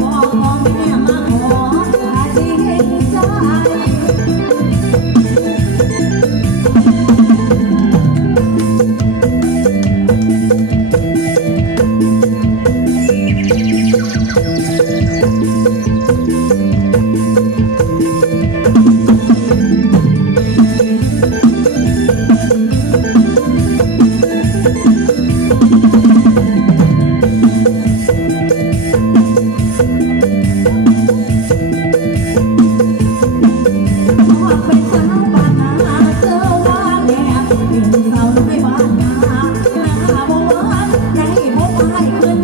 มองมองที่นี่มาก I